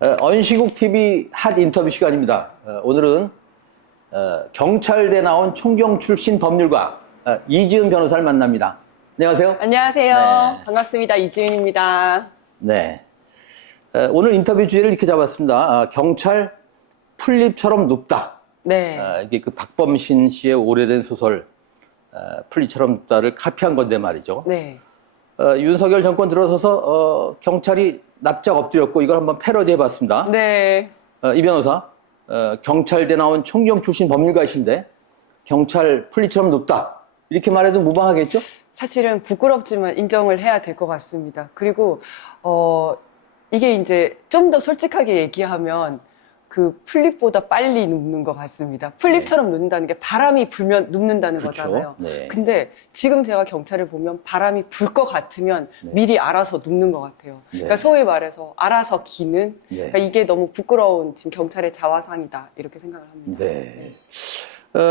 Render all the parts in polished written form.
언시국 TV 핫 인터뷰 시간입니다. 오늘은 경찰대 나온 총경 출신 법률가 이지은 변호사를 만납니다. 안녕하세요. 안녕하세요. 네. 반갑습니다. 이지은입니다. 네. 오늘 인터뷰 주제를 이렇게 잡았습니다. 경찰 풀잎처럼 눕다. 네. 이게 그 박범신 씨의 오래된 소설 풀잎처럼 눕다를 카피한 건데 말이죠. 네. 윤석열 정권 들어서서 경찰이 납작 엎드렸고 이걸 한번 패러디 해봤습니다. 네. 이 변호사, 경찰대 나온 총경 출신 법률가이신데 경찰 풀잎처럼 눕다 이렇게 말해도 무방하겠죠? 사실은 부끄럽지만 인정을 해야 될 것 같습니다. 그리고 이게 이제 좀 더 솔직하게 얘기하면 그 풀잎보다 빨리 눕는 것 같습니다. 풀잎처럼 눕는다는 게 바람이 불면 눕는다는 그렇죠. 거잖아요. 네. 근데 지금 제가 경찰을 보면 바람이 불 것 같으면 네. 미리 알아서 눕는 것 같아요. 네. 그러니까 소위 말해서 알아서 기는 네. 그러니까 이게 너무 부끄러운 지금 경찰의 자화상이다 이렇게 생각을 합니다. 네.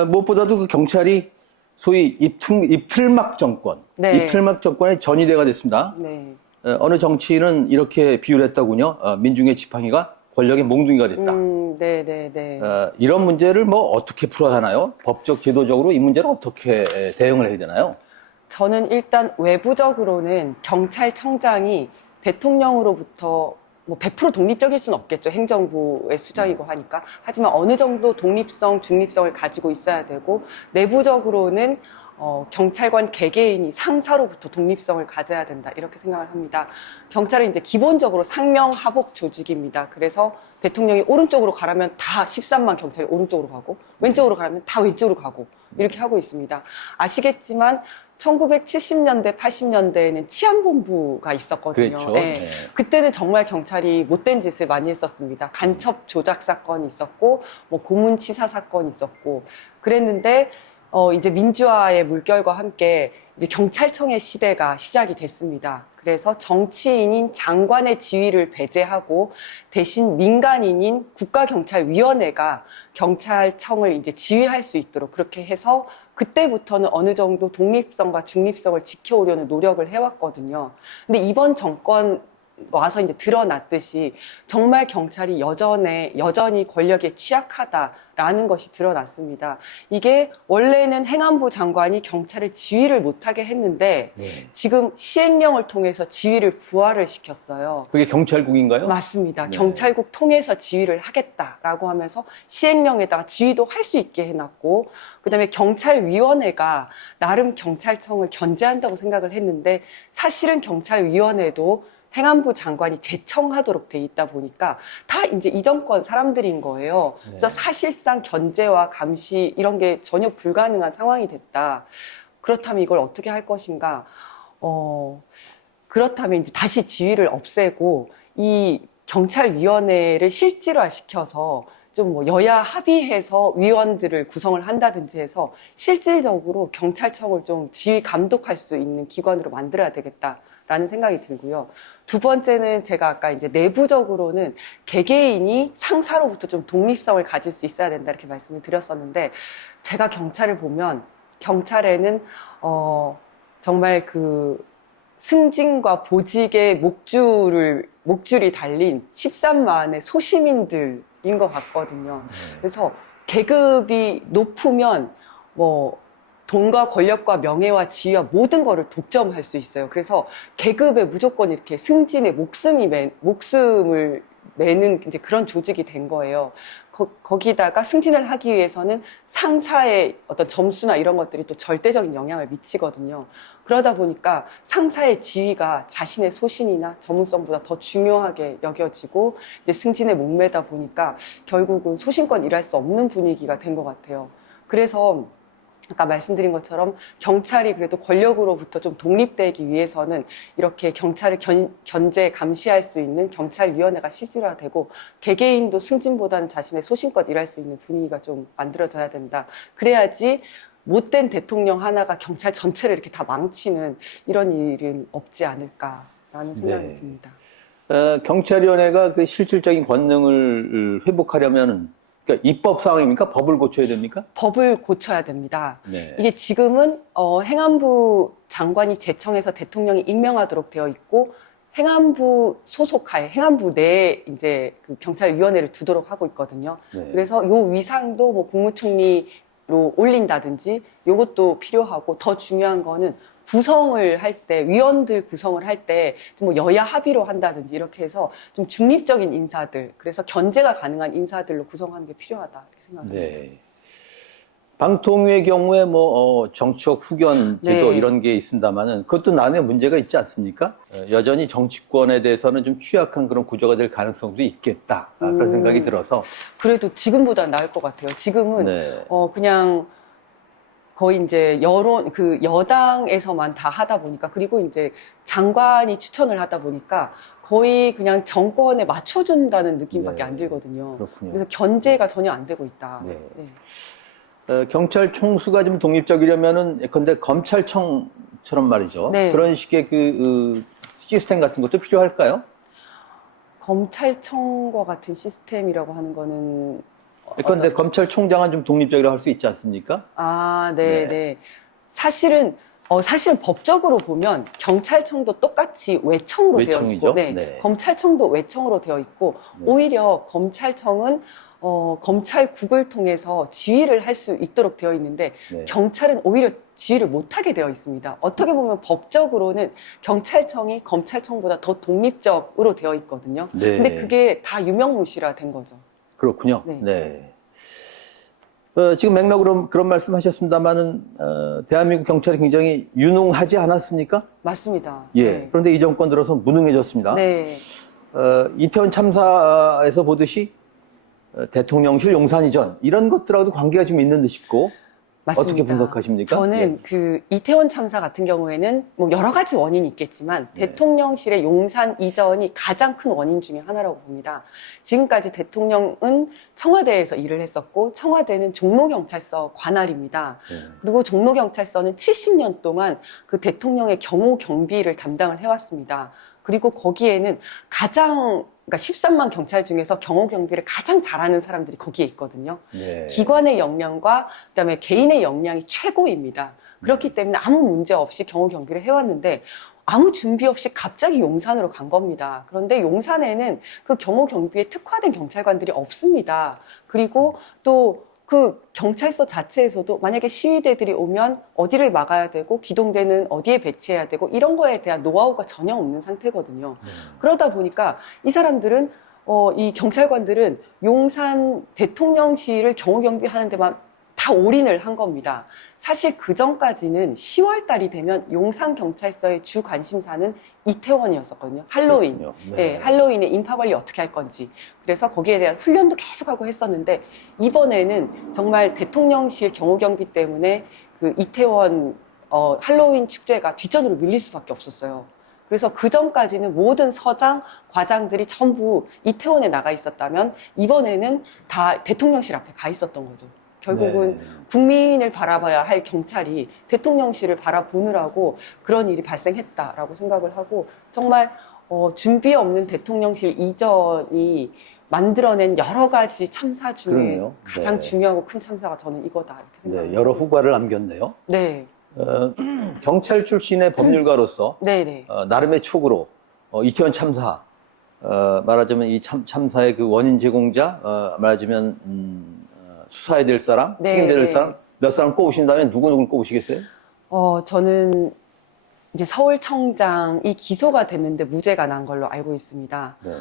무엇보다도 그 경찰이 소위 입틀막 정권, 네. 입틀막 정권의 전위대가 됐습니다. 네. 어느 정치인은 이렇게 비유를 했다군요. 민중의 지팡이가 권력의 몽둥이가 됐다. 네네네. 이런 문제를 뭐 어떻게 풀어야 하나요? 법적, 제도적으로 이 문제를 어떻게 대응을 해야 되나요? 저는 일단 외부적으로는 경찰청장이 대통령으로부터 뭐 100% 독립적일 수는 없겠죠. 행정부의 수장이고 하니까. 하지만 어느 정도 독립성, 중립성을 가지고 있어야 되고 내부적으로는 경찰관 개개인이 상사로부터 독립성을 가져야 된다 이렇게 생각을 합니다. 경찰은 이제 기본적으로 상명하복 조직입니다. 그래서 대통령이 오른쪽으로 가라면 다 13만 경찰이 오른쪽으로 가고 왼쪽으로 가라면 다 왼쪽으로 가고 이렇게 하고 있습니다. 아시겠지만 1970년대, 80년대에는 치안본부가 있었거든요. 그렇죠. 네. 네. 그때는 정말 경찰이 못된 짓을 많이 했었습니다. 간첩 조작 사건이 있었고, 뭐 고문치사 사건이 있었고, 그랬는데 이제 민주화의 물결과 함께 이제 경찰청의 시대가 시작이 됐습니다. 그래서 정치인인 장관의 지위를 배제하고 대신 민간인인 국가경찰위원회가 경찰청을 이제 지휘할 수 있도록 그렇게 해서 그때부터는 어느 정도 독립성과 중립성을 지켜오려는 노력을 해왔거든요. 근데 이번 정권 와서 이제 드러났듯이 정말 경찰이 여전히 권력에 취약하다라는 것이 드러났습니다. 이게 원래는 행안부 장관이 경찰을 지휘를 못하게 했는데 네. 지금 시행령을 통해서 지휘를 부활을 시켰어요. 그게 경찰국인가요? 맞습니다. 네. 경찰국 통해서 지휘를 하겠다라고 하면서 시행령에다가 지휘도 할 수 있게 해놨고 그다음에 경찰위원회가 나름 경찰청을 견제한다고 생각을 했는데 사실은 경찰위원회도 행안부 장관이 제청하도록 돼 있다 보니까 다 이제 이 정권 사람들인 거예요. 그래서 네. 사실상 견제와 감시 이런 게 전혀 불가능한 상황이 됐다. 그렇다면 이걸 어떻게 할 것인가? 그렇다면 이제 다시 지위를 없애고 이 경찰위원회를 실질화시켜서 좀 뭐 여야 합의해서 위원들을 구성을 한다든지 해서 실질적으로 경찰청을 좀 지휘 감독할 수 있는 기관으로 만들어야 되겠다라는 생각이 들고요. 두 번째는 제가 아까 이제 내부적으로는 개개인이 상사로부터 좀 독립성을 가질 수 있어야 된다 이렇게 말씀을 드렸었는데 제가 경찰을 보면 경찰에는 정말 그 승진과 보직의 목줄이 달린 13만의 소시민들인 것 같거든요. 그래서 계급이 높으면 뭐 돈과 권력과 명예와 지위와 모든 거를 독점할 수 있어요. 그래서 계급에 무조건 이렇게 승진의 목숨을 매는 이제 그런 조직이 된 거예요. 거기다가 승진을 하기 위해서는 상사의 어떤 점수나 이런 것들이 또 절대적인 영향을 미치거든요. 그러다 보니까 상사의 지위가 자신의 소신이나 전문성보다 더 중요하게 여겨지고 이제 승진에 목매다 보니까 결국은 소신껏 일할 수 없는 분위기가 된 것 같아요. 그래서 아까 말씀드린 것처럼 경찰이 그래도 권력으로부터 좀 독립되기 위해서는 이렇게 경찰을 견제, 감시할 수 있는 경찰위원회가 실질화되고 개개인도 승진보다는 자신의 소신껏 일할 수 있는 분위기가 좀 만들어져야 된다. 그래야지 못된 대통령 하나가 경찰 전체를 이렇게 다 망치는 이런 일은 없지 않을까라는 생각이 네. 듭니다. 경찰위원회가 그 실질적인 권능을 회복하려면 그러니까 입법 상황입니까? 법을 고쳐야 됩니까? 법을 고쳐야 됩니다. 네. 이게 지금은 행안부 장관이 제청해서 대통령이 임명하도록 되어 있고 행안부 소속하에 행안부 내에 이제 그 경찰위원회를 두도록 하고 있거든요. 네. 그래서 요 위상도 뭐 국무총리로 올린다든지 요것도 필요하고 더 중요한 거는 구성을 할 때, 위원들 구성을 할 때 뭐 여야 합의로 한다든지 이렇게 해서 좀 중립적인 인사들, 그래서 견제가 가능한 인사들로 구성하는 게 필요하다 이렇게 생각합니다. 네. 방통위의 경우에 뭐 정치적 후견 제도 네. 이런 게 있습니다만은 그것도 나름의 문제가 있지 않습니까? 여전히 정치권에 대해서는 좀 취약한 그런 구조가 될 가능성도 있겠다 그런 생각이 들어서 그래도 지금보다 나을 것 같아요. 지금은 네. 그냥 거의 이제 여당에서만 다 하다 보니까, 그리고 이제 장관이 추천을 하다 보니까 거의 그냥 정권에 맞춰준다는 느낌밖에 네. 안 들거든요. 그렇군요. 그래서 견제가 전혀 안 되고 있다. 네. 네. 경찰 총수가 좀 독립적이려면은 예컨대 검찰청처럼 말이죠. 네. 그런 식의 그 시스템 같은 것도 필요할까요? 검찰청과 같은 시스템이라고 하는 거는 예컨대 검찰총장은 좀 독립적이라고 할 수 있지 않습니까? 네, 네. 네. 사실은 법적으로 보면 경찰청도 똑같이 외청으로 되어 외청이죠. 있고, 네. 네. 검찰청도 외청으로 되어 있고, 네. 오히려 검찰청은 검찰국을 통해서 지휘를 할 수 있도록 되어 있는데, 네. 경찰은 오히려 지휘를 못하게 되어 있습니다. 어떻게 보면 법적으로는 경찰청이 검찰청보다 더 독립적으로 되어 있거든요. 네. 근데 그게 다 유명무실화 된 거죠. 그렇군요. 네. 네. 지금 맥락으로 그런 말씀 하셨습니다만은, 대한민국 경찰이 굉장히 유능하지 않았습니까? 맞습니다. 예. 네. 그런데 이 정권 들어서 무능해졌습니다. 네. 이태원 참사에서 보듯이 대통령실 용산 이전 이런 것들하고도 관계가 좀 있는 듯 싶고, 맞습니다. 어떻게 분석하십니까? 저는 예. 그 이태원 참사 같은 경우에는 뭐 여러 가지 원인이 있겠지만 네. 대통령실의 용산 이전이 가장 큰 원인 중에 하나라고 봅니다. 지금까지 대통령은 청와대에서 일을 했었고 청와대는 종로경찰서 관할입니다. 네. 그리고 종로경찰서는 70년 동안 그 대통령의 경호 경비를 담당을 해왔습니다. 그리고 거기에는 그러니까 13만 경찰 중에서 경호 경비를 가장 잘하는 사람들이 거기에 있거든요. 네. 기관의 역량과 그다음에 개인의 역량이 최고입니다. 그렇기 때문에 아무 문제 없이 경호 경비를 해왔는데 아무 준비 없이 갑자기 용산으로 간 겁니다. 그런데 용산에는 그 경호 경비에 특화된 경찰관들이 없습니다. 그리고 또 그 경찰서 자체에서도 만약에 시위대들이 오면 어디를 막아야 되고 기동대는 어디에 배치해야 되고 이런 거에 대한 노하우가 전혀 없는 상태거든요. 네. 그러다 보니까 이 사람들은 이 경찰관들은 용산 대통령실을 경호경비하는 데만 다 올인을 한 겁니다. 사실 그 전까지는 10월 달이 되면 용산 경찰서의 주 관심사는 이태원이었었거든요. 할로윈. 그렇군요. 네. 네, 할로윈에 인파 관리 어떻게 할 건지. 그래서 거기에 대한 훈련도 계속하고 했었는데 이번에는 정말 대통령실 경호경비 때문에 그 이태원 할로윈 축제가 뒷전으로 밀릴 수밖에 없었어요. 그래서 그 전까지는 모든 서장, 과장들이 전부 이태원에 나가 있었다면 이번에는 다 대통령실 앞에 가 있었던 거죠. 결국은 네. 국민을 바라봐야 할 경찰이 대통령실을 바라보느라고 그런 일이 발생했다라고 생각을 하고 정말 준비 없는 대통령실 이전이 만들어낸 여러 가지 참사 중에 그러네요. 가장 네. 중요하고 큰 참사가 저는 이거다 이렇게 생각합니다. 네, 여러 후과를 남겼네요. 네, 경찰 출신의 법률가로서 네. 나름의 촉으로 이태원 참사 말하자면 이 참사의 그 원인 제공자 말하자면 수사해야 될 사람, 네, 책임져야 될 네. 사람 몇 사람 꼽으신 다음에 누구를 꼽으시겠어요? 저는 이제 서울청장이 기소가 됐는데 무죄가 난 걸로 알고 있습니다. 네.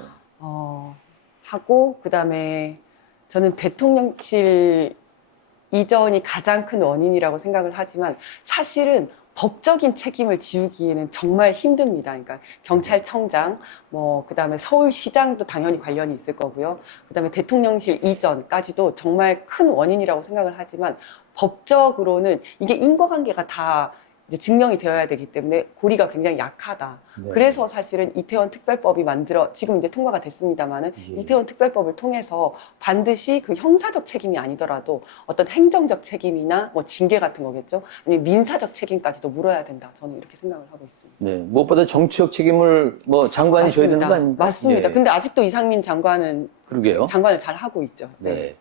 하고 그다음에 저는 대통령실 이전이 가장 큰 원인이라고 생각을 하지만 사실은 법적인 책임을 지우기에는 정말 힘듭니다. 그러니까 경찰청장, 그다음에 서울시장도 당연히 관련이 있을 거고요. 그다음에 대통령실 이전까지도 정말 큰 원인이라고 생각을 하지만 법적으로는 이게 인과관계가 다 이제 증명이 되어야 되기 때문에 고리가 굉장히 약하다. 네. 그래서 사실은 이태원 특별법이 지금 이제 통과가 됐습니다만은 예. 이태원 특별법을 통해서 반드시 그 형사적 책임이 아니더라도 어떤 행정적 책임이나 징계 같은 거겠죠. 아니면 민사적 책임까지도 물어야 된다. 저는 이렇게 생각을 하고 있습니다. 네, 무엇보다 정치적 책임을 장관이 져야 되는 거 아닙니까? 맞습니다. 예. 근데 아직도 이상민 장관은 그러게요. 장관을 잘 하고 있죠. 네.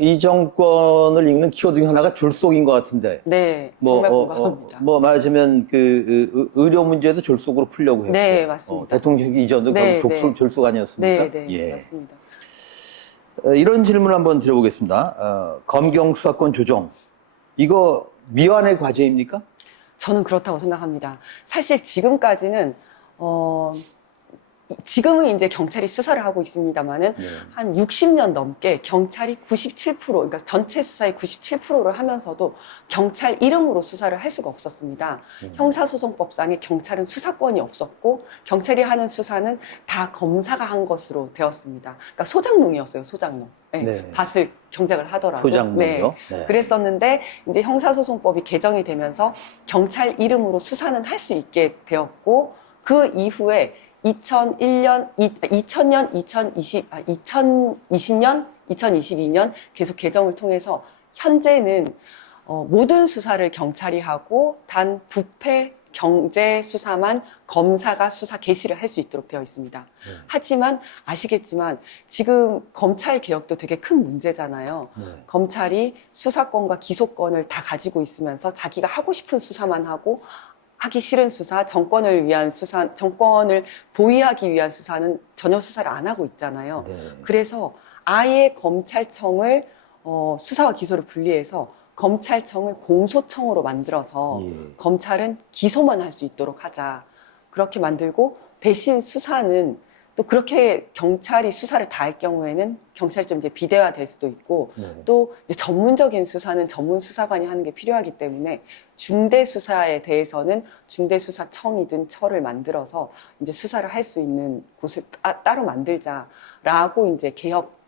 이 정권을 이끄는 키워드 중 하나가 졸속인 것 같은데. 네, 뭐, 정말 공감합니다. 뭐 말하자면 의료 문제도 졸속으로 풀려고 했고. 네, 맞습니다. 대통령직 이전도 네, 결국 네. 졸속 아니었습니까? 네, 네, 예. 맞습니다. 이런 질문을 한번 드려보겠습니다. 검경 수사권 조정. 이거 미완의 과제입니까? 저는 그렇다고 생각합니다. 사실 지금까지는 지금은 이제 경찰이 수사를 하고 있습니다만은 네. 한 60년 넘게 경찰이 97%, 그러니까 전체 수사의 97%를 하면서도 경찰 이름으로 수사를 할 수가 없었습니다. 형사소송법상에 경찰은 수사권이 없었고 경찰이 하는 수사는 다 검사가 한 것으로 되었습니다. 그러니까 소장농이었어요, 소장농. 네. 네. 밭을 경작을 하더라도. 소장농이요? 네. 네. 그랬었는데 이제 형사소송법이 개정이 되면서 경찰 이름으로 수사는 할 수 있게 되었고 그 이후에 2000년, 2020년, 2022년 계속 개정을 통해서 현재는 모든 수사를 경찰이 하고 단 부패 경제 수사만 검사가 수사 개시를 할 수 있도록 되어 있습니다. 하지만 아시겠지만 지금 검찰 개혁도 되게 큰 문제잖아요. 네. 검찰이 수사권과 기소권을 다 가지고 있으면서 자기가 하고 싶은 수사만 하고 하기 싫은 수사, 정권을 위한 수사, 정권을 보위하기 위한 수사는 전혀 수사를 안 하고 있잖아요. 네. 그래서 아예 검찰청을 수사와 기소를 분리해서 검찰청을 공소청으로 만들어서 예. 검찰은 기소만 할 수 있도록 하자. 그렇게 만들고 대신 수사는 또 그렇게 경찰이 수사를 다 할 경우에는 경찰이 좀 이제 비대화될 수도 있고 네. 또 이제 전문적인 수사는 전문 수사관이 하는 게 필요하기 때문에 중대 수사에 대해서는 중대수사청이든 처를 만들어서 이제 수사를 할 수 있는 곳을 따로 만들자라고 이제 개혁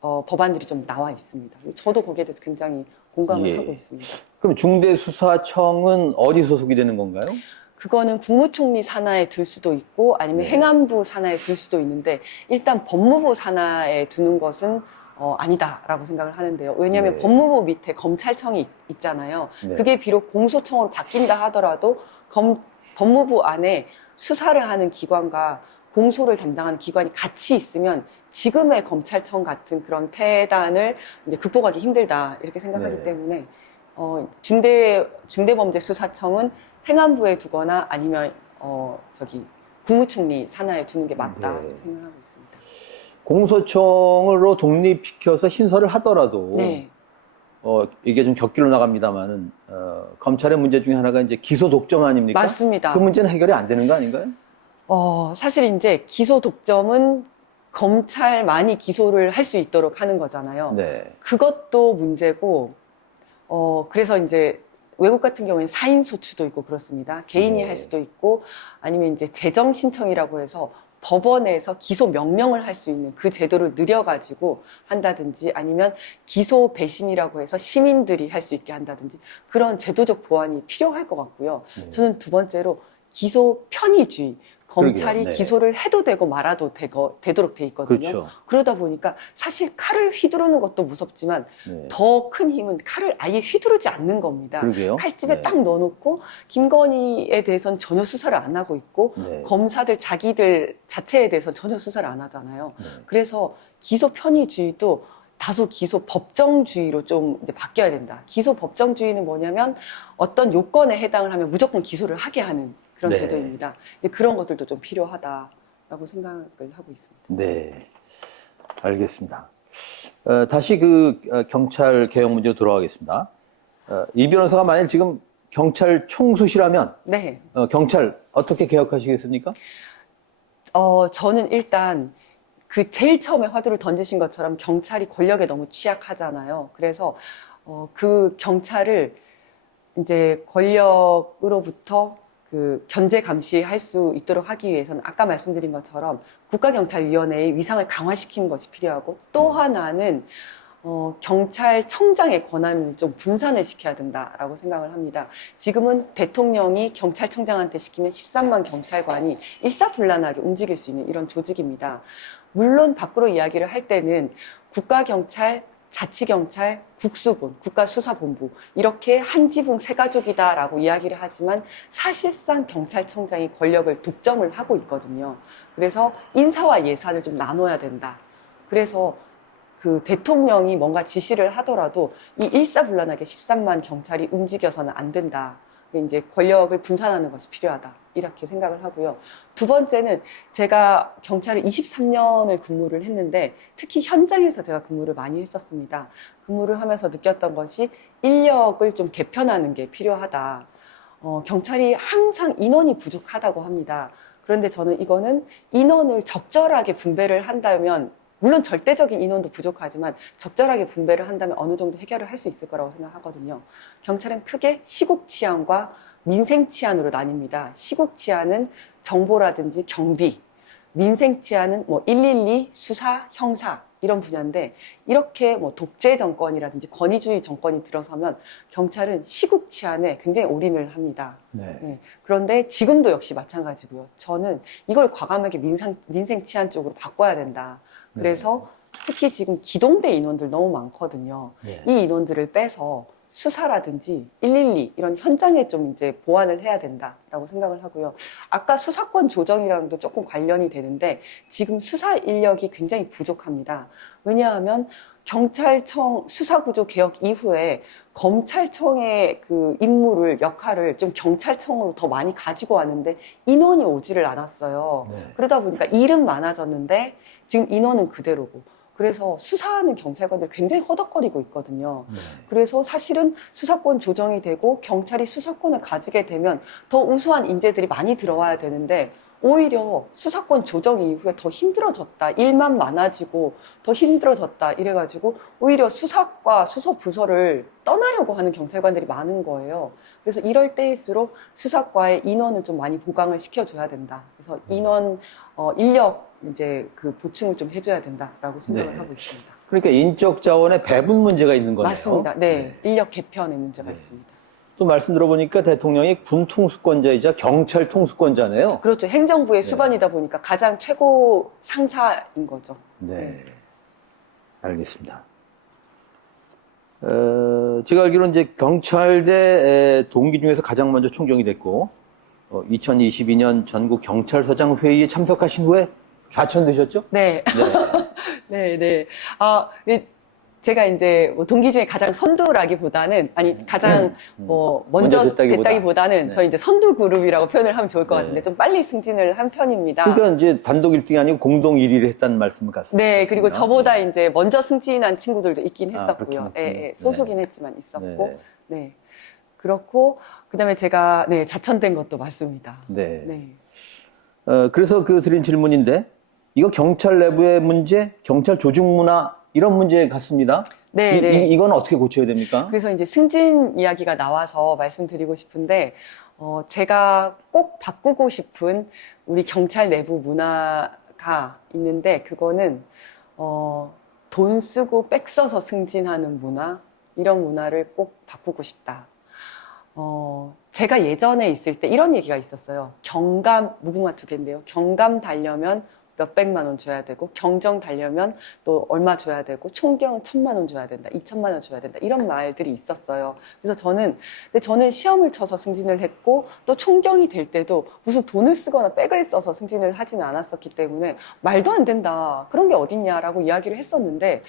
법안들이 좀 나와 있습니다. 저도 거기에 대해서 굉장히 공감을 예. 하고 있습니다. 그럼 중대수사청은 어디 소속이 되는 건가요? 그거는 국무총리 산하에 둘 수도 있고 아니면 네. 행안부 산하에 둘 수도 있는데 일단 법무부 산하에 두는 것은 아니다라고 생각을 하는데요. 왜냐하면 네. 법무부 밑에 검찰청이 있잖아요. 네. 그게 비록 공소청으로 바뀐다 하더라도 법무부 안에 수사를 하는 기관과 공소를 담당하는 기관이 같이 있으면 지금의 검찰청 같은 그런 폐단을 이제 극복하기 힘들다 이렇게 생각하기 네. 때문에 중대범죄수사청은 행안부에 두거나 아니면 국무총리 산하에 두는 게 맞다 네. 이렇게 생각하고 있습니다. 공소청으로 독립시켜서 신설을 하더라도 네. 이게 좀 격길로 나갑니다만은 검찰의 문제 중에 하나가 이제 기소 독점 아닙니까? 맞습니다. 그 문제는 해결이 안 되는 거 아닌가요? 사실 이제 기소 독점은 검찰만이 기소를 할 수 있도록 하는 거잖아요. 네. 그것도 문제고, 그래서 이제 외국 같은 경우에는 사인 소추도 있고 그렇습니다. 개인이 네. 할 수도 있고, 아니면 이제 재정 신청이라고 해서 법원에서 기소 명령을 할 수 있는 그 제도를 늘려가지고 한다든지, 아니면 기소 배심이라고 해서 시민들이 할 수 있게 한다든지, 그런 제도적 보완이 필요할 것 같고요. 저는 두 번째로 기소 편의주의. 검찰이 그러게요. 네. 기소를 해도 되고 말아도 되도록 돼 있거든요. 그렇죠. 그러다 보니까 사실 칼을 휘두르는 것도 무섭지만 네. 더 큰 힘은 칼을 아예 휘두르지 않는 겁니다. 그러게요. 칼집에 네. 딱 넣어놓고 김건희에 대해서는 전혀 수사를 안 하고 있고 네. 검사들 자기들 자체에 대해서 전혀 수사를 안 하잖아요. 네. 그래서 기소 편의주의도 다소 기소 법정주의로 좀 이제 바뀌어야 된다. 기소 법정주의는 뭐냐면 어떤 요건에 해당을 하면 무조건 기소를 하게 하는 그런 네. 제도입니다. 이제 그런 것들도 좀 필요하다라고 생각을 하고 있습니다. 네. 알겠습니다. 다시 경찰 개혁 문제로 돌아가겠습니다. 이 변호사가 만약 지금 경찰 총수시라면 네. 경찰 어떻게 개혁하시겠습니까? 저는 일단 그 제일 처음에 화두를 던지신 것처럼 경찰이 권력에 너무 취약하잖아요. 그래서 그 경찰을 이제 권력으로부터 그 견제 감시할 수 있도록 하기 위해서는 아까 말씀드린 것처럼 국가경찰위원회의 위상을 강화시키는 것이 필요하고 또 하나는 경찰청장의 권한을 좀 분산을 시켜야 된다라고 생각을 합니다. 지금은 대통령이 경찰청장한테 시키면 13만 경찰관이 일사불란하게 움직일 수 있는 이런 조직입니다. 물론 밖으로 이야기를 할 때는 국가경찰, 자치경찰, 국수본, 국가수사본부 이렇게 한 지붕 세 가족이다라고 이야기를 하지만 사실상 경찰청장이 권력을 독점을 하고 있거든요. 그래서 인사와 예산을 좀 나눠야 된다. 그래서 그 대통령이 뭔가 지시를 하더라도 이 일사불란하게 13만 경찰이 움직여서는 안 된다. 이제 권력을 분산하는 것이 필요하다. 이렇게 생각을 하고요. 두 번째는 제가 경찰을 23년을 근무를 했는데 특히 현장에서 제가 근무를 많이 했었습니다. 근무를 하면서 느꼈던 것이 인력을 좀 개편하는 게 필요하다. 경찰이 항상 인원이 부족하다고 합니다. 그런데 저는 이거는 인원을 적절하게 분배를 한다면 물론 절대적인 인원도 부족하지만 적절하게 분배를 한다면 어느 정도 해결을 할 수 있을 거라고 생각하거든요. 경찰은 크게 시국 치안과 민생 치안으로 나뉩니다. 시국 치안은 정보라든지 경비, 민생 치안은 뭐 112, 수사, 형사 이런 분야인데 이렇게 뭐 독재 정권이라든지 권위주의 정권이 들어서면 경찰은 시국 치안에 굉장히 올인을 합니다. 네. 네. 그런데 지금도 역시 마찬가지고요. 저는 이걸 과감하게 민생 치안 쪽으로 바꿔야 된다. 그래서 특히 지금 기동대 인원들 너무 많거든요. 네. 이 인원들을 빼서 수사라든지 112 이런 현장에 좀 이제 보완을 해야 된다라고 생각을 하고요. 아까 수사권 조정이랑도 조금 관련이 되는데 지금 수사 인력이 굉장히 부족합니다. 왜냐하면 경찰청 수사구조 개혁 이후에 검찰청의 그 임무를, 역할을 좀 경찰청으로 더 많이 가지고 왔는데 인원이 오지를 않았어요. 네. 그러다 보니까 일은 많아졌는데 지금 인원은 그대로고. 그래서 수사하는 경찰관들 굉장히 허덕거리고 있거든요. 네. 그래서 사실은 수사권 조정이 되고 경찰이 수사권을 가지게 되면 더 우수한 인재들이 많이 들어와야 되는데 오히려 수사권 조정 이후에 더 힘들어졌다. 일만 많아지고 더 힘들어졌다. 이래가지고 오히려 수사과 수사부서를 떠나려고 하는 경찰관들이 많은 거예요. 그래서 이럴 때일수록 수사과의 인원을 좀 많이 보강을 시켜줘야 된다. 그래서 인원, 인력 이제 그 보충을 좀 해줘야 된다라고 생각을 네. 하고 있습니다. 그러니까 인적 자원의 배분 문제가 있는 거네요. 맞습니다. 네. 인력 개편의 문제가 네. 있습니다. 또 말씀 들어보니까 대통령이 군 통수권자이자 경찰 통수권자네요. 그렇죠. 행정부의 네. 수반이다 보니까 가장 최고 상사인 거죠. 네. 알겠습니다. 제가 알기로는 이제 경찰대 동기 중에서 가장 먼저 총경이 됐고, 2022년 전국 경찰서장 회의에 참석하신 후에 좌천되셨죠? 네. 네, 네. 제가 이제 뭐 동기 중에 가장 선두라기보다는, 아니, 가장 먼저 됐다기보다는 네. 저희 이제 선두 그룹이라고 표현을 하면 좋을 것 네. 같은데 좀 빨리 승진을 한 편입니다. 그러니까 이제 단독 1등이 아니고 공동 1위를 했다는 말씀을 같습니다. 네, 그리고 저보다 이제 먼저 승진한 친구들도 있긴 했었고요. 그렇긴 예, 예, 했군요. 소수긴 했지만 있었고. 네. 네. 그렇고, 그 다음에 제가, 네, 자천된 것도 맞습니다. 네. 네. 그래서 드린 질문인데, 이거 경찰 내부의 문제, 경찰 조직 문화, 이런 문제 같습니다. 네, 네. 이건 어떻게 고쳐야 됩니까? 그래서 이제 승진 이야기가 나와서 말씀드리고 싶은데, 제가 꼭 바꾸고 싶은 우리 경찰 내부 문화가 있는데, 그거는, 돈 쓰고 백 써서 승진하는 문화, 이런 문화를 꼭 바꾸고 싶다. 제가 예전에 있을 때 이런 얘기가 있었어요. 경감, 무궁화 두 개인데요. 경감 달려면 몇백만 원 줘야 되고, 경정 달려면 또 얼마 줘야 되고, 총경은 1,000만 원 줘야 된다, 2,000만 원 줘야 된다, 이런 말들이 있었어요. 그래서 근데 저는 시험을 쳐서 승진을 했고, 또 총경이 될 때도 무슨 돈을 쓰거나 백을 써서 승진을 하지는 않았었기 때문에 말도 안 된다, 그런 게 어딨냐라고 이야기를 했었는데,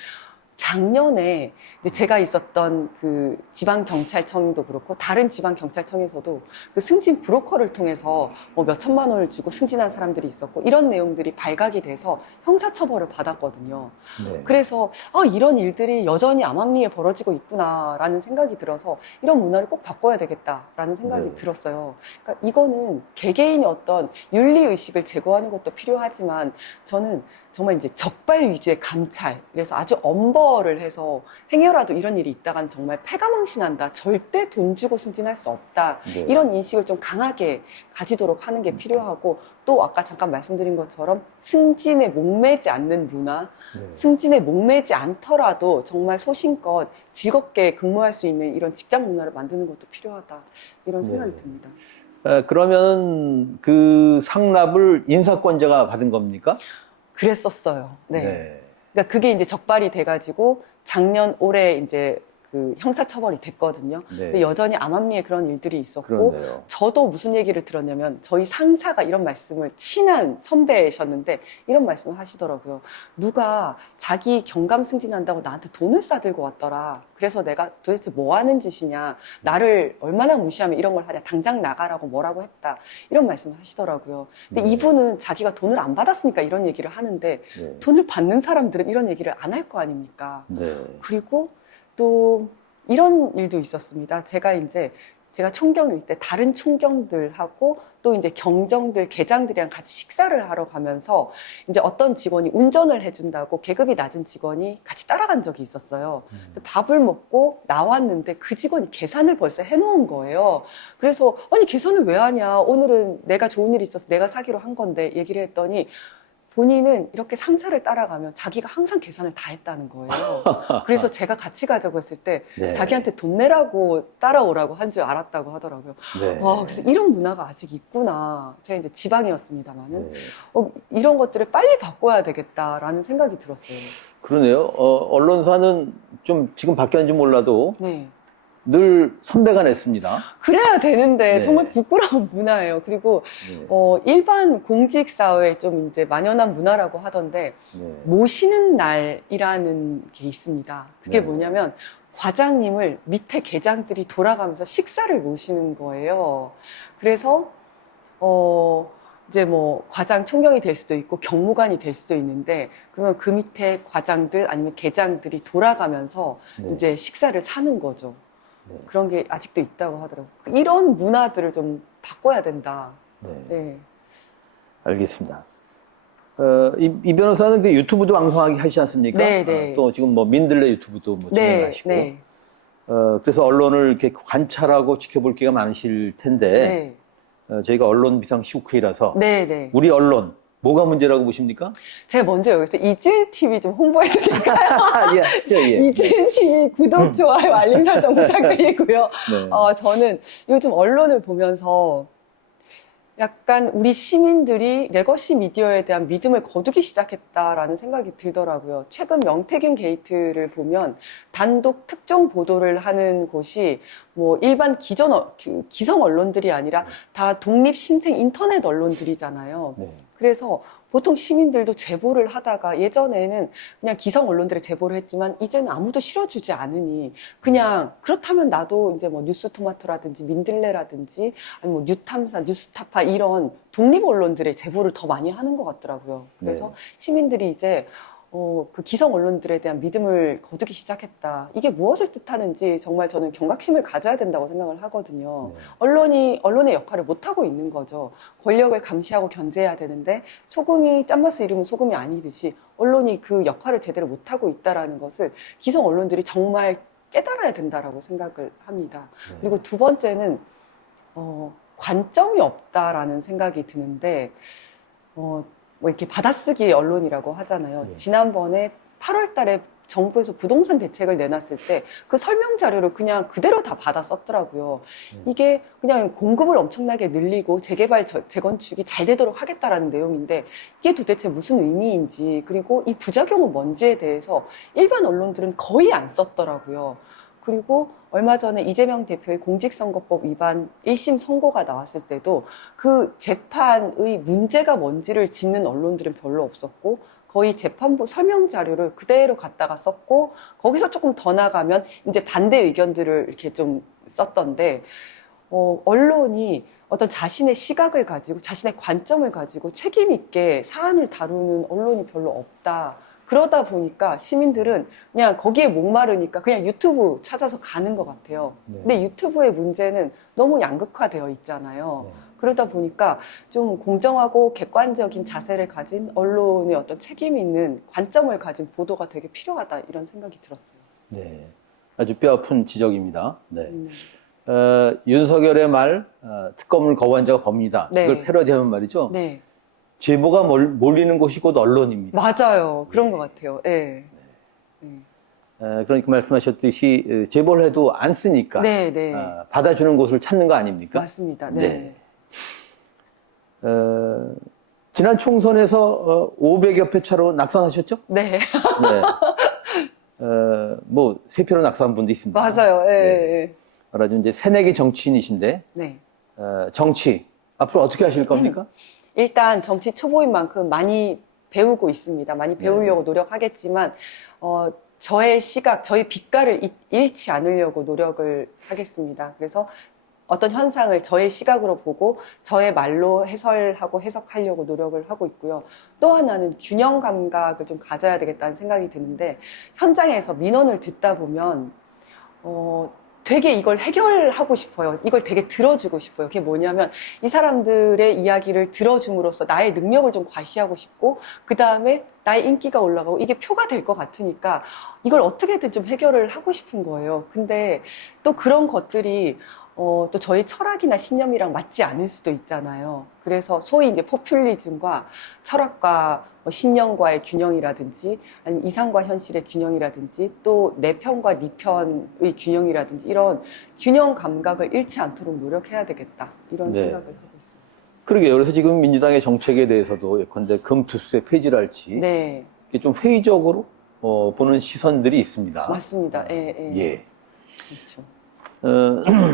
작년에 이제 제가 있었던 그 지방경찰청도 그렇고 다른 지방경찰청에서도 그 승진 브로커를 통해서 뭐 몇천만 원을 주고 승진한 사람들이 있었고 이런 내용들이 발각이 돼서 형사처벌을 받았거든요. 네. 그래서 이런 일들이 여전히 암암리에 벌어지고 있구나라는 생각이 들어서 이런 문화를 꼭 바꿔야 되겠다라는 생각이 네. 들었어요. 그러니까 이거는 개개인의 어떤 윤리의식을 제고하는 것도 필요하지만 저는 정말 이제 적발 위주의 감찰, 그래서 아주 엄벌을 해서 행여라도 이런 일이 있다가는 정말 패가망신한다, 절대 돈 주고 승진할 수 없다, 네. 이런 인식을 좀 강하게 가지도록 하는 게 필요하고, 또 아까 잠깐 말씀드린 것처럼 승진에 목매지 않는 문화, 네. 승진에 목매지 않더라도 정말 소신껏 즐겁게 근무할 수 있는 이런 직장 문화를 만드는 것도 필요하다, 이런 생각이 네. 듭니다. 그러면 그 상납을 인사권자가 받은 겁니까? 그랬었어요. 네. 그러니까 그게 이제 적발이 돼가지고 작년 올해 이제 그 형사처벌이 됐거든요. 네. 근데 여전히 암암리에 그런 일들이 있었고, 그렇네요. 저도 무슨 얘기를 들었냐면 저희 상사가 이런 말씀을, 친한 선배셨는데 이런 말씀을 하시더라고요. 누가 자기 경감 승진한다고 나한테 돈을 싸들고 왔더라. 그래서 내가 도대체 뭐 하는 짓이냐, 나를 얼마나 무시하면 이런 걸 하냐, 당장 나가라고 뭐라고 했다, 이런 말씀을 하시더라고요. 근데 네. 이분은 자기가 돈을 안 받았으니까 이런 얘기를 하는데, 네. 돈을 받는 사람들은 이런 얘기를 안 할 거 아닙니까? 네. 그리고 또 이런 일도 있었습니다. 제가 총경일 때 다른 총경들하고 또 이제 경정들, 계장들이랑 같이 식사를 하러 가면서 이제 어떤 직원이 운전을 해준다고 계급이 낮은 직원이 같이 따라간 적이 있었어요. 밥을 먹고 나왔는데 그 직원이 계산을 벌써 해놓은 거예요. 그래서 아니 계산을 왜 하냐? 오늘은 내가 좋은 일이 있어서 내가 사기로 한 건데, 얘기를 했더니 본인은 이렇게 상사를 따라가면 자기가 항상 계산을 다 했다는 거예요. 그래서 제가 같이 가자고 했을 때 네. 자기한테 돈 내라고 따라오라고 한 줄 알았다고 하더라고요. 네. 와, 그래서 이런 문화가 아직 있구나. 제가 이제 지방이었습니다만은 네. 이런 것들을 빨리 바꿔야 되겠다라는 생각이 들었어요. 그러네요. 언론사는 좀 지금 바뀌었는지 몰라도 네. 늘 선배가 냈습니다. 그래야 되는데 네. 정말 부끄러운 문화예요. 그리고 네. 일반 공직 사회에 좀 이제 만연한 문화라고 하던데, 네. 모시는 날이라는 게 있습니다. 그게 네. 뭐냐면 과장님을 밑에 계장들이 돌아가면서 식사를 모시는 거예요. 그래서 이제 뭐 과장 총경이 될 수도 있고 경무관이 될 수도 있는데, 그러면 그 밑에 과장들 아니면 계장들이 돌아가면서 네. 이제 식사를 사는 거죠. 네. 그런 게 아직도 있다고 하더라고요. 이런 문화들을 좀 바꿔야 된다. 네. 네. 알겠습니다. 이 변호사는 그 유튜브도 왕성하게 하시지 않습니까? 네, 네. 또 지금 뭐 민들레 유튜브도 뭐 진행하시고. 네. 그래서 언론을 이렇게 관찰하고 지켜볼 기회가 많으실 텐데, 저희가 언론 비상 시국회의라서 네. 우리 언론 뭐가 문제라고 보십니까? 제가 먼저 여기서 이지은 TV 좀 홍보해도 될까요? 예. 이지은 TV 구독, 좋아요, 알림 설정 부탁드리고요. 네. 저는 요즘 언론을 보면서 약간 우리 시민들이 레거시 미디어에 대한 믿음을 거두기 시작했다라는 생각이 들더라고요. 최근 명태균 게이트를 보면 단독 특종 보도를 하는 곳이 뭐 일반 기성 언론들이 아니라 다 독립 신생 인터넷 언론들이잖아요. 네. 그래서 보통 시민들도 제보를 하다가, 예전에는 그냥 기성 언론들이 제보를 했지만 이제는 아무도 실어주지 않으니 그냥 그렇다면 나도 이제 뭐 뉴스토마토라든지 민들레라든지 아니면 뭐 뉴탐사, 뉴스타파 이런 독립 언론들의 제보를 더 많이 하는 것 같더라고요. 그래서 네. 시민들이 이제 그 기성 언론들에 대한 믿음을 거두기 시작했다. 이게 무엇을 뜻하는지 정말 저는 경각심을 가져야 된다고 생각을 하거든요. 네. 언론의 역할을 못하고 있는 거죠. 권력을 감시하고 견제해야 되는데 소금이 짠맛을 잃으면 소금이 아니듯이 언론이 그 역할을 제대로 못하고 있다는 것을 기성 언론들이 정말 깨달아야 된다라고 생각을 합니다. 네. 그리고 두 번째는 관점이 없다라는 생각이 드는데, 뭐 이렇게 받아쓰기 언론이라고 하잖아요. 네. 지난번에 8월 달에 정부에서 부동산 대책을 내놨을 때 그 설명 자료를 그냥 그대로 다 받아 썼더라고요. 이게 그냥 공급을 엄청나게 늘리고 재개발, 재건축이 잘 되도록 하겠다라는 내용인데, 이게 도대체 무슨 의미인지, 그리고 이 부작용은 뭔지에 대해서 일반 언론들은 거의 안 썼더라고요. 그리고 얼마 전에 이재명 대표의 공직선거법 위반 1심 선고가 나왔을 때도 그 재판의 문제가 뭔지를 짚는 언론들은 별로 없었고, 거의 재판부 설명 자료를 그대로 갖다가 썼고, 거기서 조금 더 나가면 이제 반대 의견들을 이렇게 좀 썼던데, 언론이 어떤 자신의 시각을 가지고 자신의 관점을 가지고 책임 있게 사안을 다루는 언론이 별로 없다. 그러다 보니까 시민들은 그냥 거기에 목마르니까 그냥 유튜브 찾아서 가는 것 같아요. 네. 근데 유튜브의 문제는 너무 양극화되어 있잖아요. 네. 그러다 보니까 좀 공정하고 객관적인 자세를 가진 언론의 어떤 책임 있는 관점을 가진 보도가 되게 필요하다, 이런 생각이 들었어요. 네. 아주 뼈아픈 지적입니다. 네. 음. 윤석열의 말, 특검을 거부한 자가 법이다. 네. 이걸 패러디하면 말이죠. 네, 제보가 몰리는 곳이 곧 언론입니다. 맞아요. 그런 것 같아요. 네. 그러니까 말씀하셨듯이 제보를 해도 안 쓰니까 네. 받아주는 곳을 찾는 거 아닙니까? 맞습니다. 네. 지난 총선에서 500여 표 차로 낙선하셨죠? 네. 네. 뭐 세표로 낙서한 분도 있습니다. 맞아요. 예, 네. 예. 말하자면 이제 새내기 정치인이신데 네. 정치 앞으로 어떻게 하실 겁니까? 일단 정치 초보인 만큼 많이 배우고 있습니다. 많이 배우려고 노력하겠지만, 저의 시각, 저의 빛깔을 잃지 않으려고 노력을 하겠습니다. 그래서 어떤 현상을 저의 시각으로 보고 저의 말로 해설하고 해석하려고 노력을 하고 있고요. 또 하나는 균형 감각을 좀 가져야 되겠다는 생각이 드는데, 현장에서 민원을 듣다 보면 되게 이걸 해결하고 싶어요. 이걸 되게 들어주고 싶어요. 그게 뭐냐면 이 사람들의 이야기를 들어줌으로써 나의 능력을 좀 과시하고 싶고, 그 다음에 나의 인기가 올라가고 이게 표가 될 것 같으니까 이걸 어떻게든 좀 해결을 하고 싶은 거예요. 근데 또 그런 것들이 또 저희 철학이나 신념이랑 맞지 않을 수도 있잖아요. 그래서 소위 이제 포퓰리즘과 철학과 신념과의 균형이라든지, 아니면 이상과 현실의 균형이라든지, 또 내 편과 네 편의 균형이라든지, 이런 균형 감각을 잃지 않도록 노력해야 되겠다. 이런 네. 생각을 하고 있습니다. 그러게요. 그래서 지금 민주당의 정책에 대해서도 예컨대 금투세 폐지를 할지 네, 이렇게 좀 회의적으로 보는 시선들이 있습니다. 맞습니다. 예, 예. 예. 그렇죠.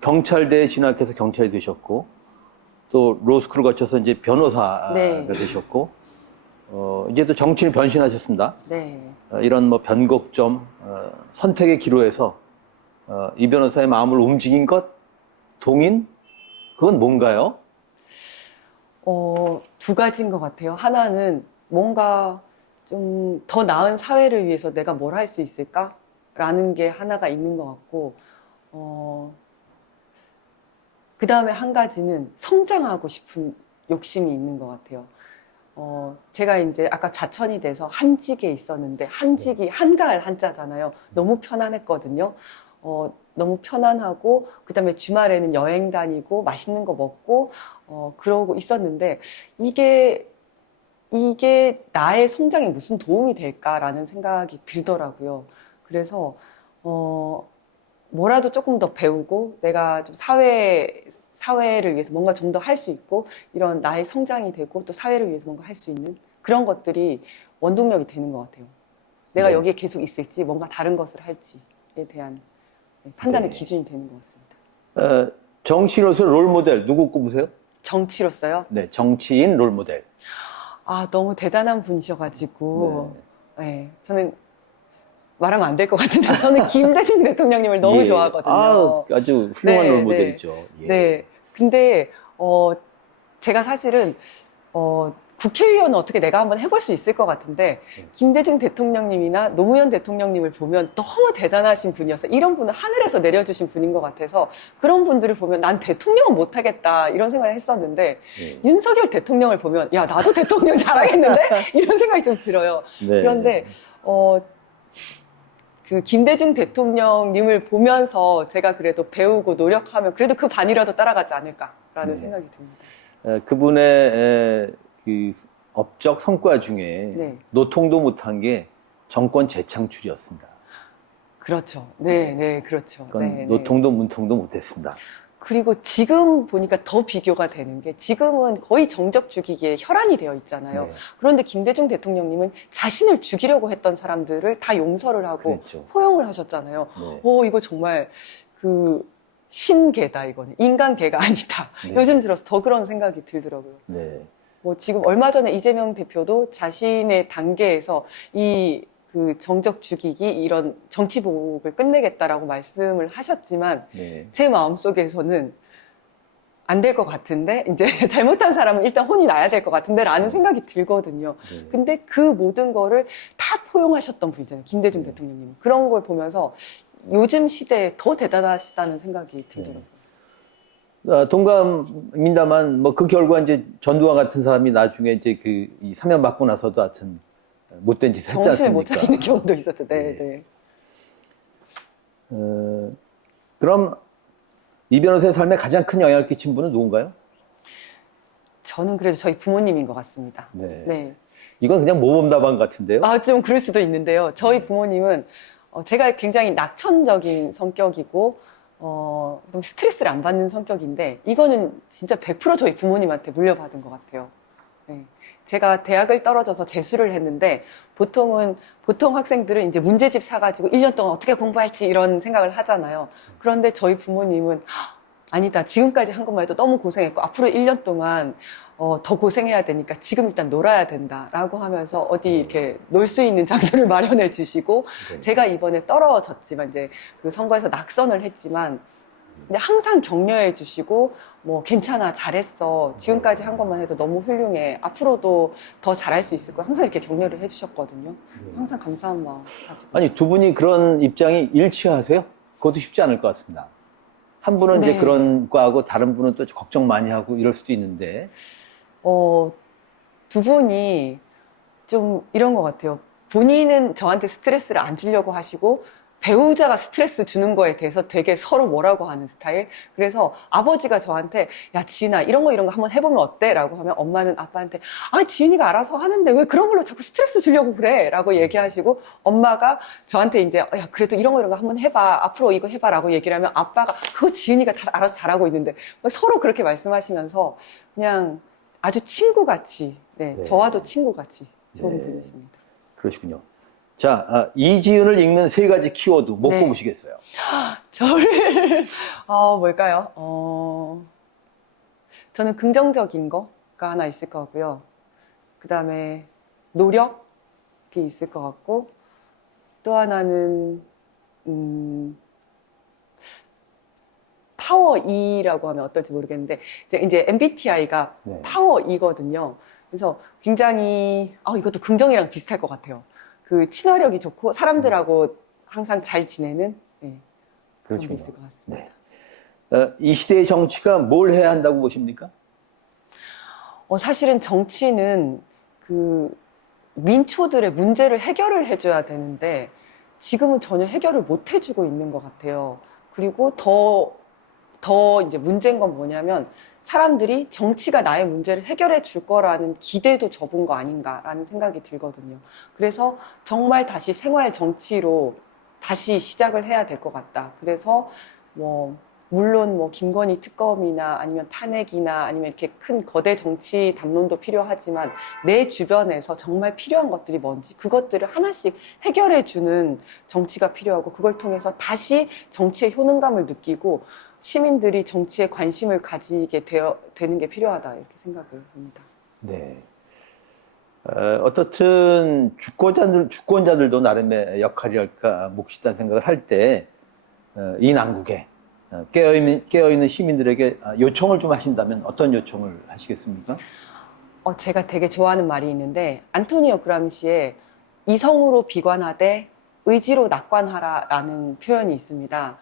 경찰대에 진학해서 경찰이 되셨고, 또 로스쿨을 거쳐서 이제 변호사가 네. 되셨고, 이제 또 정치를 변신하셨습니다. 네. 이런 뭐 변곡점, 선택의 기로에서 이 변호사의 마음을 움직인 것, 동인? 그건 뭔가요? 두 가지인 것 같아요. 하나는 뭔가 좀 더 나은 사회를 위해서 내가 뭘 할 수 있을까라는 게 하나가 있는 것 같고, 그 다음에 한 가지는 성장하고 싶은 욕심이 있는 것 같아요. 제가 이제 아까 좌천이 돼서 한직에 있었는데, 한직이 한가할 한자잖아요. 너무 편안했거든요. 너무 편안하고, 그 다음에 주말에는 여행 다니고, 맛있는 거 먹고, 그러고 있었는데, 이게 나의 성장에 무슨 도움이 될까라는 생각이 들더라고요. 그래서, 뭐라도 조금 더 배우고, 내가 좀 사회를 위해서 뭔가 좀 더 할 수 있고, 이런 나의 성장이 되고, 또 사회를 위해서 뭔가 할 수 있는 그런 것들이 원동력이 되는 것 같아요. 내가 네. 여기에 계속 있을지, 뭔가 다른 것을 할지에 대한 판단의 네. 기준이 되는 것 같습니다. 정치인으로서 롤모델, 누구 꼽으세요? 정치로서요? 네, 정치인 롤모델. 아, 너무 대단한 분이셔가지고, 네, 저는 말하면 안 될 것 같은데, 저는 김대중 대통령님을 너무 예. 좋아하거든요. 아주 훌륭한 네, 롤모델이죠. 예. 네. 근데, 제가 사실은, 국회의원은 어떻게 내가 한번 해볼 수 있을 것 같은데, 김대중 대통령님이나 노무현 대통령님을 보면 너무 대단하신 분이어서, 이런 분은 하늘에서 내려주신 분인 것 같아서, 그런 분들을 보면 난 대통령은 못하겠다, 이런 생각을 했었는데, 예. 윤석열 대통령을 보면, 야, 나도 대통령 잘하겠는데? 이런 생각이 좀 들어요. 네. 그런데, 그 김대중 대통령님을 보면서 제가 그래도 배우고 노력하면 그래도 그 반이라도 따라가지 않을까라는 네. 생각이 듭니다. 그분의 그 업적 성과 중에 네. 노통도 못한 게 정권 재창출이었습니다. 그렇죠. 네, 네, 그렇죠. 그건 네, 네. 노통도 문통도 못했습니다. 그리고 지금 보니까 더 비교가 되는 게, 지금은 거의 정적 죽이기에 혈안이 되어 있잖아요. 네. 그런데 김대중 대통령님은 자신을 죽이려고 했던 사람들을 다 용서를 하고 그랬죠. 포용을 하셨잖아요. 네. 이거 정말 그 신계다, 이거는. 인간계가 아니다. 네. 요즘 들어서 더 그런 생각이 들더라고요. 네. 지금 얼마 전에 이재명 대표도 자신의 단계에서 그 정적 죽이기, 이런 정치복을 끝내겠다라고 말씀을 하셨지만, 네. 제 마음속에서는 안 될 것 같은데, 이제 잘못한 사람은 일단 혼이 나야 될 것 같은데 라는 생각이 들거든요. 네. 근데 그 모든 거를 다 포용하셨던 분이잖아요, 김대중 네. 대통령님. 그런 걸 보면서 요즘 시대에 더 대단하시다는 생각이 들더라고요. 동감입니다만 뭐 그 결과 이제 전두환 같은 사람이 나중에 이제 이 사면 받고 나서도 하여튼 못된 짓을 했지 정신을 못 않습니까? 차리는 경우도 있었죠. 네, 네. 네. 그럼 이 변호사의 삶에 가장 큰 영향을 끼친 분은 누군가요? 저는 그래도 저희 부모님인 것 같습니다. 네. 네. 이건 그냥 모범답안 같은데요? 좀 그럴 수도 있는데요. 저희 부모님은, 제가 굉장히 낙천적인 성격이고, 좀 스트레스를 안 받는 성격인데, 이거는 진짜 100% 저희 부모님한테 물려받은 것 같아요. 네. 제가 대학을 떨어져서 재수를 했는데 보통 학생들은 이제 문제집 사가지고 1년 동안 어떻게 공부할지 이런 생각을 하잖아요. 그런데 저희 부모님은 아니다. 지금까지 한 것만 해도 너무 고생했고 앞으로 1년 동안 더 고생해야 되니까 지금 일단 놀아야 된다라고 하면서 어디 이렇게 놀 수 있는 장소를 마련해 주시고 제가 이번에 떨어졌지만 이제 그 선거에서 낙선을 했지만 근데 항상 격려해 주시고 뭐 괜찮아 잘했어 지금까지 한 것만 해도 너무 훌륭해 앞으로도 더 잘할 수 있을 거야 항상 이렇게 격려를 해 주셨거든요. 항상 감사한 마음 가지고 아니, 두 분이 그런 입장이 일치하세요? 그것도 쉽지 않을 것 같습니다. 한 분은 네. 이제 그런 거하고 다른 분은 또 걱정 많이 하고 이럴 수도 있는데. 두 분이 좀 이런 것 같아요. 본인은 저한테 스트레스를 안 주려고 하시고 배우자가 스트레스 주는 거에 대해서 되게 서로 뭐라고 하는 스타일. 그래서 아버지가 저한테 야 지은아 이런 거 한번 해보면 어때? 라고 하면 엄마는 아빠한테 아 지은이가 알아서 하는데 왜 그런 걸로 자꾸 스트레스 주려고 그래? 라고 얘기하시고 엄마가 저한테 이제 야 그래도 이런 거 한번 해봐. 앞으로 이거 해봐 라고 얘기를 하면 아빠가 그거 지은이가 다 알아서 잘하고 있는데 서로 그렇게 말씀하시면서 그냥 아주 친구같이 네, 네. 저와도 친구같이 좋은 네. 분이십니다. 그러시군요. 자, 이지은을 읽는 세 가지 키워드 못 네. 꼽으시겠어요? 저를 뭘까요? 저는 긍정적인 거가 하나 있을 것 같고요. 그 다음에 노력이 있을 것 같고 또 하나는 파워 E라고 하면 어떨지 모르겠는데 이제 MBTI가 네. 파워 E거든요. 그래서 굉장히 이것도 긍정이랑 비슷할 것 같아요. 그 친화력이 좋고 사람들하고 항상 잘 지내는 그런 게 그렇군요. 있을 것 같습니다. 네. 이 시대의 정치가 뭘 해야 한다고 보십니까? 사실은 정치는 그 민초들의 문제를 해결을 해줘야 되는데 지금은 전혀 해결을 못 해주고 있는 것 같아요. 그리고 더 이제 문제인 건 뭐냐면 사람들이 정치가 나의 문제를 해결해 줄 거라는 기대도 접은 거 아닌가라는 생각이 들거든요. 그래서 정말 다시 생활 정치로 다시 시작을 해야 될 것 같다. 그래서 물론 김건희 특검이나 아니면 탄핵이나 아니면 이렇게 큰 거대 정치 담론도 필요하지만 내 주변에서 정말 필요한 것들이 뭔지 그것들을 하나씩 해결해 주는 정치가 필요하고 그걸 통해서 다시 정치의 효능감을 느끼고 시민들이 정치에 관심을 가지게 되는 게 필요하다 이렇게 생각을 합니다. 네. 어떻든 주권자들도 나름의 역할이랄까 몫이 있다는 생각을 할 때 이 난국에 깨어있는 시민들에게 요청을 좀 하신다면 어떤 요청을 하시겠습니까? 제가 되게 좋아하는 말이 있는데 안토니오 그람시의 이성으로 비관하되 의지로 낙관하라라는 표현이 있습니다.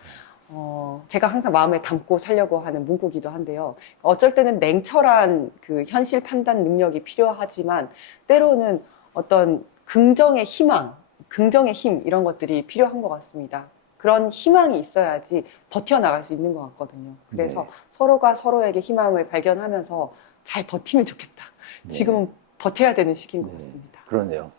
제가 항상 마음에 담고 살려고 하는 문구기도 한데요. 어쩔 때는 냉철한 그 현실 판단 능력이 필요하지만 때로는 어떤 긍정의 희망, 긍정의 힘 이런 것들이 필요한 것 같습니다. 그런 희망이 있어야지 버텨나갈 수 있는 것 같거든요. 그래서 네. 서로가 서로에게 희망을 발견하면서 잘 버티면 좋겠다. 네. 지금은 버텨야 되는 시기인 것 네. 같습니다. 그러네요.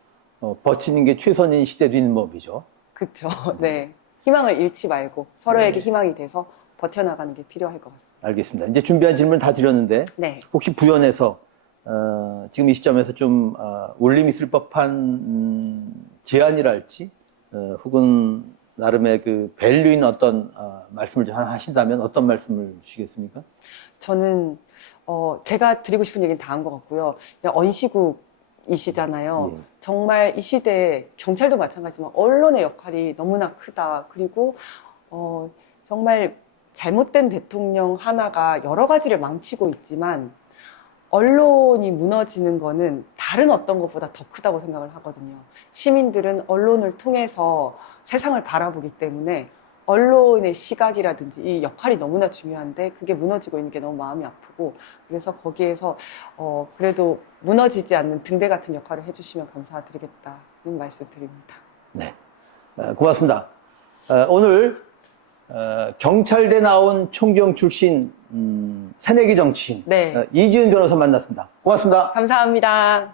버티는 게 최선인 시대도 있는 법이죠. 그렇죠. 네. 희망을 잃지 말고 서로에게 네. 희망이 돼서 버텨나가는 게 필요할 것 같습니다. 알겠습니다. 이제 준비한 질문 다 드렸는데 네. 혹시 부연해서 지금 이 시점에서 좀 울림 있을 법한 제안이랄지 혹은 나름의 그 밸류인 어떤 말씀을 좀 하나 하신다면 어떤 말씀을 주시겠습니까? 저는 제가 드리고 싶은 얘기는 다 한 것 같고요. 언시국이시잖아요. 예. 정말 이 시대에 경찰도 마찬가지지만 언론의 역할이 너무나 크다. 그리고 정말 잘못된 대통령 하나가 여러 가지를 망치고 있지만 언론이 무너지는 거는 다른 어떤 것보다 더 크다고 생각을 하거든요. 시민들은 언론을 통해서 세상을 바라보기 때문에 언론의 시각이라든지 이 역할이 너무나 중요한데 그게 무너지고 있는 게 너무 마음이 아프고 그래서 거기에서 그래도 무너지지 않는 등대 같은 역할을 해주시면 감사드리겠다는 말씀 드립니다. 네, 고맙습니다. 오늘 경찰대 나온 총경 출신 새내기 정치인 네. 이지은 변호사 만났습니다. 고맙습니다. 감사합니다.